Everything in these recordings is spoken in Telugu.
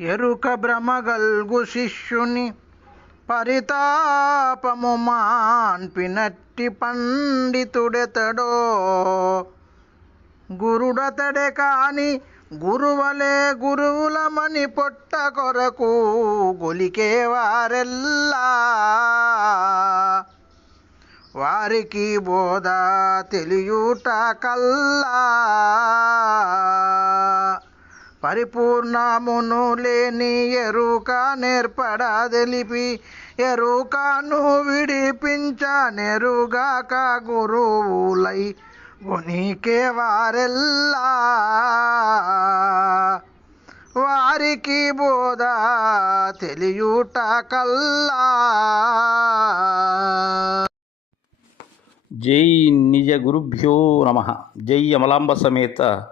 ఎరుక భ్రమగల్గు శిష్యుని పరితాపము మాన్పినట్టి పండితుడెతడో. గురుడతడే కాని గురువలే గురువులమని పొట్ట కొరకు గొలికేవారెల్లా. వారికి బోధ తెలియుట కల్లా. పరిపూర్ణమును లేని ఎరుక నేర్పడా తెలిపి ఎరుకను విడిపించ నెరుగాక గురువులై ఉనికి వారెల్లా. వారికి బోధ తెలియుట కల్లా. జై నిజ గురుభ్యో నమ. జై అమలాంబ సమేత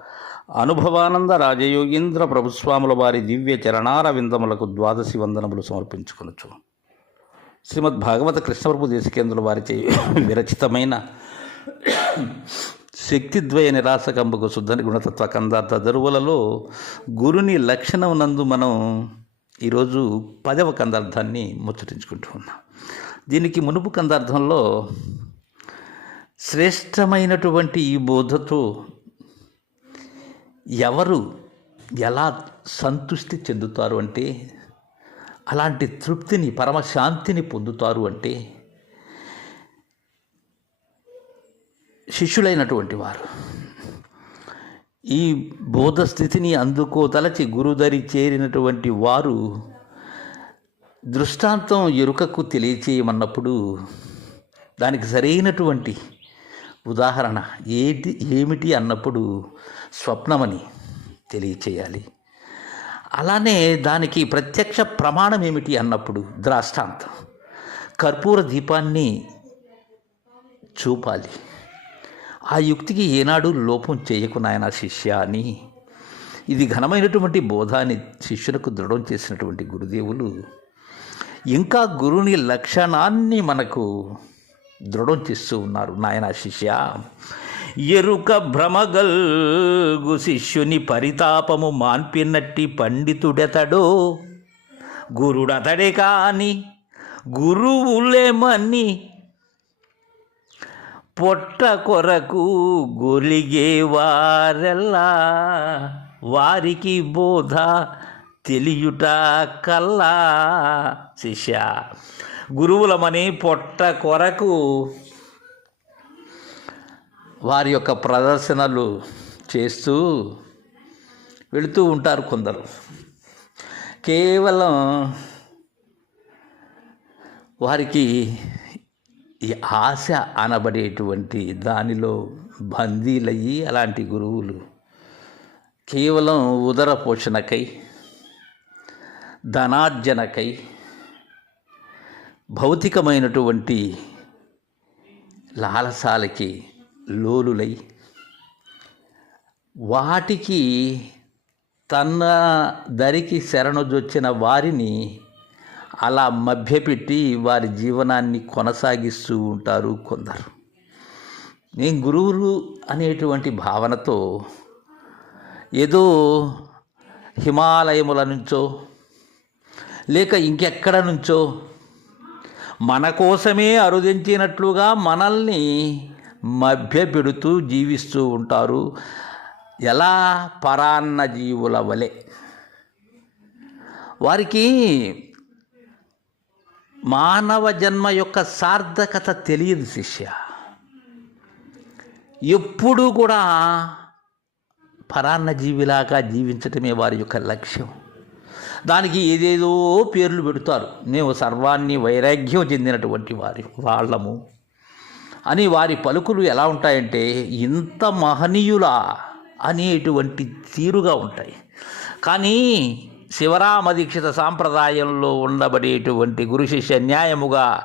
అనుభవానంద రాజయోగీంద్ర ప్రభుస్వాముల వారి దివ్య చరణార విందములకు ద్వాదశి వందనములు సమర్పించుకొనొచ్చు శ్రీమద్ భాగవత కృష్ణప్రభు దేశకేంద్రుల వారిచే విరచితమైన శక్తిద్వయ నిరాశకంబకు శుద్ధ గుణతత్వ కందార్థ దరువులలో గురుని లక్షణం నందు మనం ఈరోజు పదవ కందార్థాన్ని ముచ్చటించుకుంటూ ఉన్నాం. దీనికి మునుపు కందార్థంలో శ్రేష్టమైనటువంటి ఈ బోధతో ఎవరు ఎలా సంతృష్టి చెందుతారు అంటే అలాంటి తృప్తిని పరమశాంతిని పొందుతారు అంటే శిష్యులైనటువంటి వారు. ఈ బోధ స్థితిని అందుకోతలచి గురుదరి చేరినటువంటి వారు దృష్టాంతం ఎరుకకు తెలియచేయమన్నప్పుడు దానికి సరైనటువంటి ఉదాహరణ ఏది ఏమిటి అన్నప్పుడు స్వప్నమని తెలియచేయాలి. అలానే దానికి ప్రత్యక్ష ప్రమాణం ఏమిటి అన్నప్పుడు ద్రాష్టాంతం. కర్పూర దీపాన్ని చూపాలి. ఆ యుక్తికి ఏనాడు లోపం చేయకు నాయన శిష్య అని. ఇది ఘనమైనటువంటి బోధాన్ని శిష్యులకు దృఢం చేసినటువంటి గురుదేవులు. ఇంకా గురుని లక్షణాన్ని మనకు దృఢం చేస్తూ ఉన్నారు. నాయన శిష్య ఎరుక భ్రమగల్గు శిష్యుని పరితాపము మాన్పినట్టి పండితుడెతడో? గురుడతడే కాని గురువులేమని పొట్ట కొరకు గొలిగేవారెల్లా? వారికి బోధ తెలియుట కల్లా? శిష్య గురువులమని పొట్ట కొరకు వారి యొక్క ప్రదర్శనలు చేస్తూ వెళుతూ ఉంటారు కొందరు. కేవలం వారికి ఈ ఆశ అనబడేటువంటి దానిలో బందీలయ్యి అలాంటి గురువులు కేవలం ఉదర పోషణకై ధనార్జనకై భౌతికమైనటువంటి లాలసాలకి లోలులై వాటికి తన దరికి శరణొజొచ్చిన వారిని అలా మభ్యపెట్టి వారి జీవనాన్ని కొనసాగిస్తూ ఉంటారు కొందరు. నేను గురువులు అనేటువంటి భావనతో ఏదో హిమాలయముల నుంచో లేక ఇంకెక్కడ నుంచో మన కోసమే అరుదించినట్లుగా మనల్ని మభ్యపెడుతూ జీవిస్తూ ఉంటారు. ఎలా? పరాన్న జీవుల వలె. వారికి మానవ జన్మ యొక్క సార్థకత తెలియదు శిష్య. ఎప్పుడూ కూడా పరాన్న జీవిలాగా జీవించటమే వారి యొక్క లక్ష్యం. దానికి ఏదేదో పేర్లు పెడతారు. మేము సర్వాన్ని వైరాగ్యం చెందినటువంటి వారి వాళ్ళము. అని వారి పలుకులు ఎలా ఉంటాయంటే ఇంత మహనీయులా అనేటువంటి తీరుగా ఉంటాయి. కానీ శివరామ దీక్షిత సాంప్రదాయంలో ఉండబడేటువంటి గురు శిష్య న్యాయముగా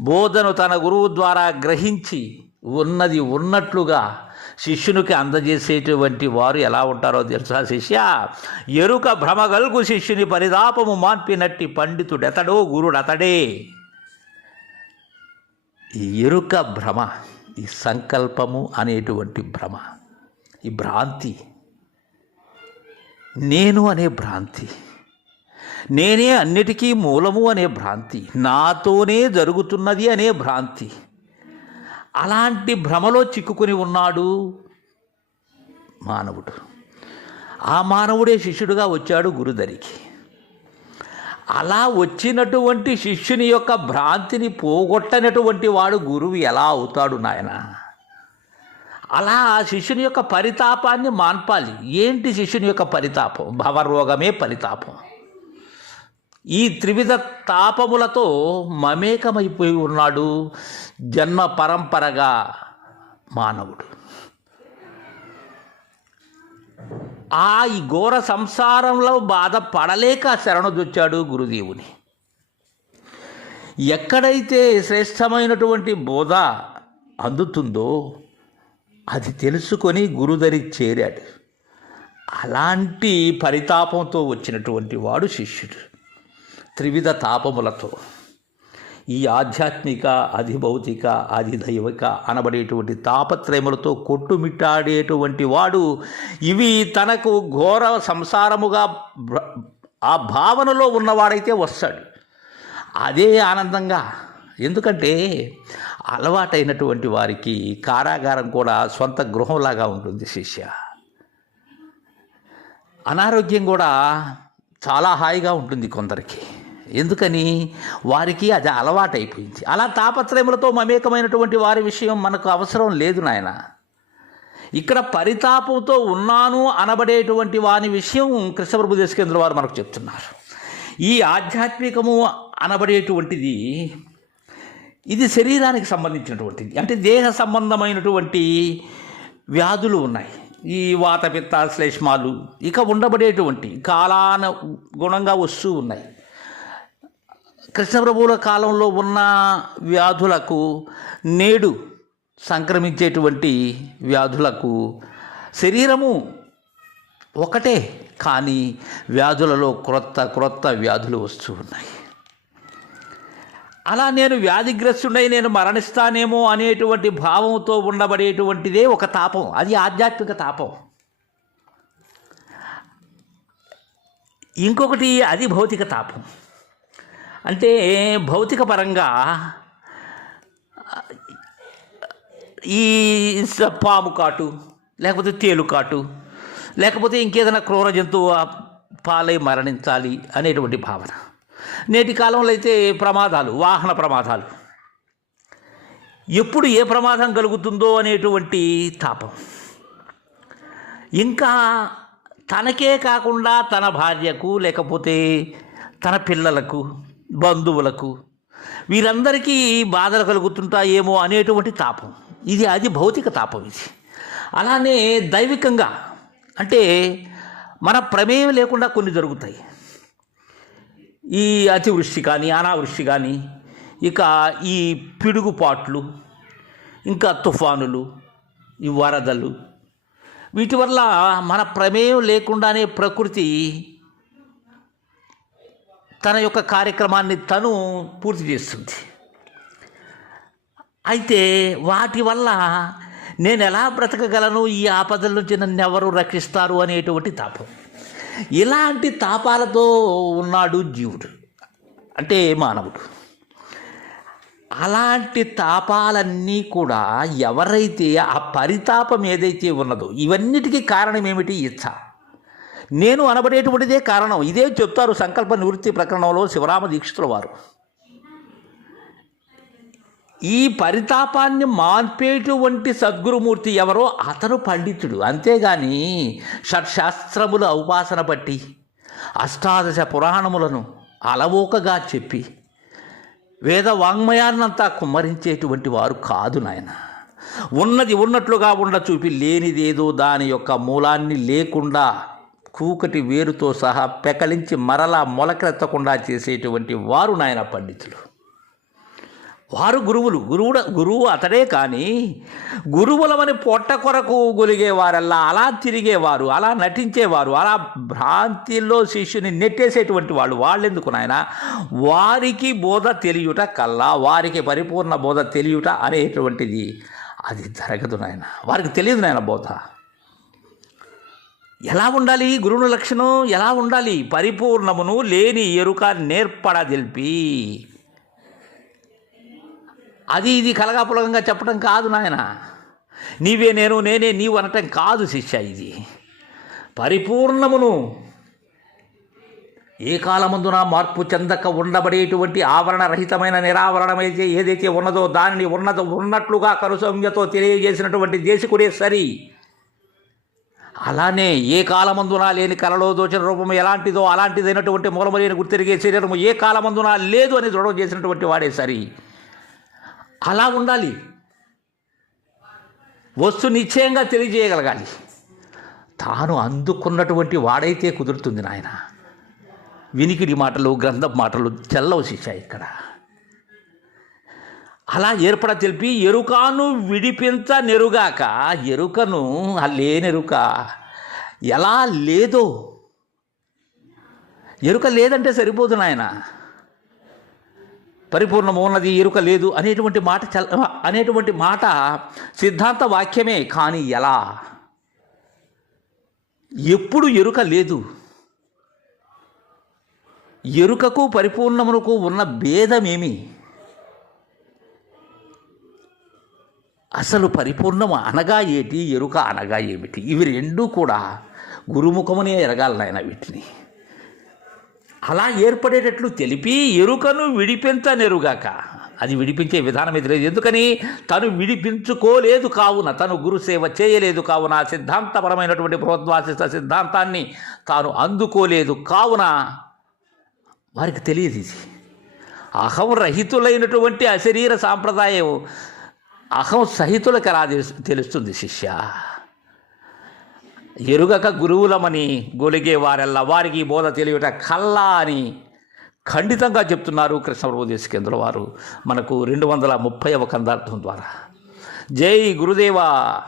బోధను తన గురువు ద్వారా గ్రహించి ఉన్నది ఉన్నట్లుగా శిష్యునికి అందజేసేటువంటి వారు ఎలా ఉంటారో తెలుసా శిష్య? ఎరుక భ్రమగల్గు శిష్యుని పరితాపము మాన్పినట్టి పండితుడెతడో గురుడతడే. ఈ ఎరుక భ్రమ ఈ సంకల్పము అనేటువంటి భ్రమ ఈ భ్రాంతి నేను అనే భ్రాంతి నేనే అన్నిటికీ మూలము అనే భ్రాంతి నాతోనే జరుగుతున్నది అనే భ్రాంతి అలాంటి భ్రమలో చిక్కుకుని ఉన్నాడు మానవుడు. ఆ మానవుడే శిష్యుడుగా వచ్చాడు గురుదరికి. అలా వచ్చినటువంటి శిష్యుని యొక్క భ్రాంతిని పోగొట్టనటువంటి వాడు గురువు ఎలా అవుతాడు నాయన? అలా ఆ శిష్యుని యొక్క పరితాపాన్ని మాన్పాలి. ఏంటి శిష్యుని యొక్క పరితాపం? భవరోగమే పరితాపం. ఈ త్రివిధ తాపములతో మమేకమైపోయి ఉన్నాడు జన్మ పరంపరగా మానవుడు. ఆ ఈ ఘోర సంసారంలో బాధపడలేక శరణుదొచ్చాడు గురుదేవుని. ఎక్కడైతే శ్రేష్టమైనటువంటి బోధ అందుతుందో అది తెలుసుకొని గురుదరి చేరాడు. అలాంటి పరితాపంతో వచ్చినటువంటి వాడు శిష్యుడు. త్రివిధ తాపములతో ఈ ఆధ్యాత్మిక అధిభౌతిక అధిదైవిక అనబడేటువంటి తాపత్రయములతో కొట్టుమిట్టాడేటువంటి వాడు ఇవి తనకు ఘోర సంసారముగా ఆ భావనలో ఉన్నవాడైతే వస్తాడు. అదే ఆనందంగా ఎందుకంటే అలవాటైనటువంటి వారికి కారాగారం కూడా సొంత గృహంలాగా ఉంటుంది శిష్య. అనారోగ్యం కూడా చాలా హాయిగా ఉంటుంది కొందరికి. ఎందుకని? వారికి అది అలవాటైపోయింది. అలా తాపత్రయములతో మమేకమైనటువంటి వారి విషయం మనకు అవసరం లేదు నాయన. ఇక్కడ పరితాపంతో ఉన్నాను అనబడేటువంటి వాని విషయం కృష్ణప్రభు దేశకేంద్ర వారు మనకు చెప్తున్నారు. ఈ ఆధ్యాత్మికము అనబడేటువంటిది ఇది శరీరానికి సంబంధించినటువంటిది. అంటే దేహ సంబంధమైనటువంటి వ్యాధులు ఉన్నాయి. ఈ వాత పిత్త శ్లేష్మాలు ఇక ఉండబడేటువంటి కాలాన గుణంగా వస్తూ ఉన్నాయి. కృష్ణప్రభువుల కాలంలో ఉన్న వ్యాధులకు నేడు సంక్రమించేటువంటి వ్యాధులకు శరీరము ఒకటే కానీ వ్యాధులలో క్రొత్త క్రొత్త వ్యాధులు వస్తూ ఉన్నాయి. అలా నేను వ్యాధిగ్రస్తుడై నేను మరణిస్తానేమో అనేటువంటి భావంతో ఉండబడేటువంటిదే ఒక తాపం. అది ఆధ్యాత్మిక తాపం. ఇంకొకటి అది భౌతిక తాపం. అంటే భౌతిక పరంగా ఈ పాము కాటు లేకపోతే తేలు కాటు లేకపోతే ఇంకేదైనా క్రూర జంతువు ఆ పాలై మరణించాలి అనేటువంటి భావన. నేటి కాలంలో అయితే ప్రమాదాలు వాహన ప్రమాదాలు. ఎప్పుడు ఏ ప్రమాదం కలుగుతుందో అనేటువంటి తాపం. ఇంకా తనకే కాకుండా తన భార్యకు లేకపోతే తన పిల్లలకు బంధువులకు. వీరందరికీ బాధలు కలుగుతుంటాయేమో అనేటువంటి తాపం. ఇది అది భౌతిక తాపం ఇది. అలానే దైవికంగా అంటే మన ప్రమేయం లేకుండా కొన్ని జరుగుతాయి. ఈ అతివృష్టి కానీ అనావృష్టి కానీ ఇక ఈ పిడుగుపాట్లు ఇంకా తుఫానులు ఈ వరదలు వీటి వల్ల మన ప్రమేయం లేకుండానే ప్రకృతి తన యొక్క కార్యక్రమాన్ని తను పూర్తి చేస్తుంది. అయితే వాటి వల్ల నేను ఎలా బ్రతకగలను? ఈ ఆపదల నుంచి నన్ను ఎవరు రక్షిస్తారు? అనేటువంటి తాపం. ఇలాంటి తాపాలతో ఉన్నాడు జీవుడు. అంటే మానవుడు. అలాంటి తాపాలన్నీ కూడా ఎవరైతే ఆ పరితాపం ఏదైతే ఉన్నదో ఇవన్నిటికీ కారణం ఏమిటి? ఇచ్చ. నేను అనబడేటువంటిదే కారణం. ఇదే చెప్తారు సంకల్ప నివృత్తి ప్రకరణంలో శివరామ దీక్షితుల వారు. ఈ పరితాపాన్ని మాన్పేటువంటి సద్గురుమూర్తి ఎవరో అతను పండితుడు. అంతేగాని షట్శాస్త్రముల ఉపాసన బట్టి అష్టాదశ పురాణములను అలవోకగా చెప్పి వేద వాంగ్మయాన్నంతా కుమ్మరించేటువంటి వారు కాదు నాయన. ఉన్నది ఉన్నట్లుగా ఉండ చూపి లేనిదేదో దాని యొక్క మూలాన్ని లేకుండా కూకటి వేరుతో సహా పెకలించి మరలా మొలకెత్తకుండా చేసేటువంటి వారు నాయన పండితులు. వారు గురువులు. గురువుడ గురువు అతడే కానీ గురువులమని పొట్ట కొరకు గొలిగేవారల్లా అలా తిరిగేవారు అలా నటించేవారు అలా భ్రాంతిలో శిష్యుని నెట్టేసేటువంటి వాళ్ళు వాళ్ళెందుకు నాయన? వారికి బోధ తెలియుట కల్లా వారికి పరిపూర్ణ బోధ తెలియుట అనేటువంటిది అది జరగదు నాయన. వారికి తెలియదు నాయన బోధ. ఎలా ఉండాలి గురువుల లక్షణం? ఎలా ఉండాలి? పరిపూర్ణమును లేని ఎరుక నేర్పడ తెలిపి అది ఇది కలగాపులగంగా చెప్పడం కాదు నాయన. నీవే నేను నేనే నీవు అనటం కాదు శిష్య ఇది. పరిపూర్ణమును ఏ కాలమందున మార్పు చెందక ఉండబడేటువంటి ఆవరణ రహితమైన నిరావరణమైతే ఏదైతే ఉన్నదో దానిని ఉన్నదో ఉన్నట్లుగా కరుసౌమ్యతో తెలియజేసినటువంటి దేశకుడే సరి. అలానే ఏ కాలమందున లేని కలలో దోచిన రూపం ఎలాంటిదో అలాంటిదైనటువంటి మూలమలేని గుర్తిరిగే శరీరము ఏ కాలమందున లేదు అని దృఢం చేసినటువంటి వాడే సరి. అలా ఉండాలి. వస్తు నిశ్చయంగా తెలియజేయగలగాలి. తాను అందుకున్నటువంటి వాడైతే కుదురుతుంది నాయన. వినికిడి మాటలు గ్రంథం మాటలు చెల్లవు శిక్ష ఇక్కడ. అలా ఏర్పడ తెలిపి ఎరుకను విడిపించ నెరుగాక ఎరుకను ఆ లేనెరుక ఎలా లేదో. ఎరుక లేదంటే సరిపోదు నాయన. పరిపూర్ణము ఉన్నది ఎరుక లేదు అనేటువంటి మాట చల్ అనేటువంటి మాట సిద్ధాంత వాక్యమే. కానీ ఎలా? ఎప్పుడు ఎరుక లేదు. ఎరుకకు పరిపూర్ణమునకు ఉన్న భేదమేమి? అసలు పరిపూర్ణము అనగా ఏటి ఎరుక అనగా ఏమిటి? ఇవి రెండూ కూడా గురుముఖమునే ఎరగాలి నాయన వీటిని. అలా ఏర్పడేటట్లు తెలిపి ఎరుకను విడిపించనెరుగాక. అది విడిపించే విధానం ఇది లేదు. ఎందుకని? తను విడిపించుకోలేదు కావున తను గురుసేవ చేయలేదు కావున సిద్ధాంతపరమైనటువంటి ప్రోద్వాసిత సిద్ధాంతాన్ని తాను అందుకోలేదు కావున వారికి తెలియదు ఇది. అహం రహితులైనటువంటి అశరీర సాంప్రదాయం అహం సహితులకు ఎలా తెలుస్తుంది శిష్య? ఎరుగక గురువులమని గొలిగే వారెల్లా వారికి బోధ తెలియట కల్లా అని ఖండితంగా చెప్తున్నారు కృష్ణప్రభు దేశకేంద్రుల వారు. మనకు రెండు వందల ముప్పై ఒక కందార్థం ద్వారా. జై గురుదేవా!